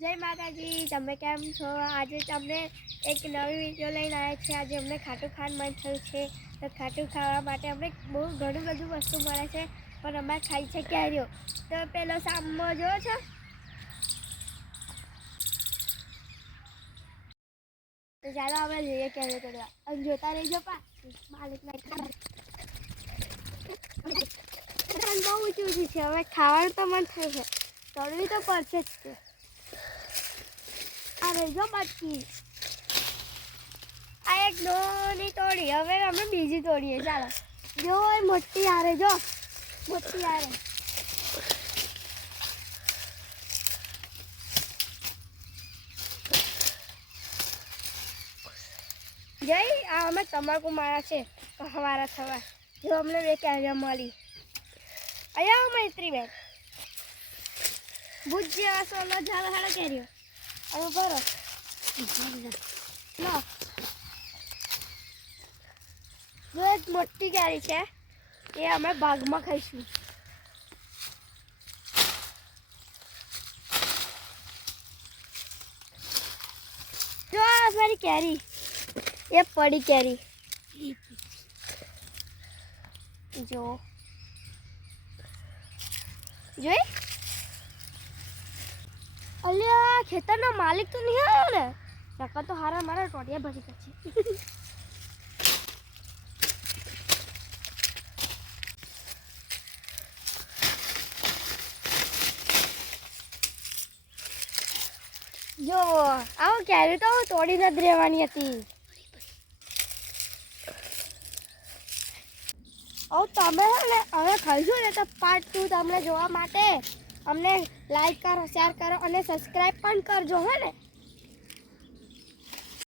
જય માતાજી, તમે કેમ છો? આજે તમને એક નવી વિડીયો લઈને આવ્યા છે. આજે અમને ખાટું ખાવાનું મન થયું છે, તો ખાટું ખાવા માટે અમને બહુ ઘણું બધું વસ્તુ મળે છે, પણ અમારે ખાઈ છે કેરીઓ. તો પેલો સામો જો છો, તો ચાલો આપણે જઈએ કેરીઓ તોડવા. અને જોતા રહીજો પા માલિક બહુ ઊંચી ઊંચી છે, હવે ખાવાનું તો મન થાય છે, તોડવી તો પડશે જ છે. આ રહી જો બાકી આ એક નાની તોડી, હવે અમે બીજી તોડીએ. ચાલો જો મોટી આરે, જો મોટી આરે. જય આ અમે તમાકુ મારા છે હવારા થવા, જો અમને બે કેરીઓ મળી. અહીંયા મૈત્રી બેન ભૂજ જેવા સોલો ઝાડ હાડા કેરીઓ હવે ભરો લો. જો એક મોટી કેરી છે, એ અમે ભાગમાં ખાઈશું. જો આ મારી કેરી, એ પડી કેરી જો જોઈ. અલ્યા ખેતરનો માલિક તો નહીં આવ્યો ને, નકર તો હારા મારા ટોટિયા ભરી પછી. જો આવો કેરી તો તોડી જ રહેવાની હતી. તમે ને હવે ખાઈશું ને તો પાર્ટ 2 તમને જોવા માટે અમને લાઈક કરો, શેર કરો અને સબસ્ક્રાઈબ પણ કરજો હે ને.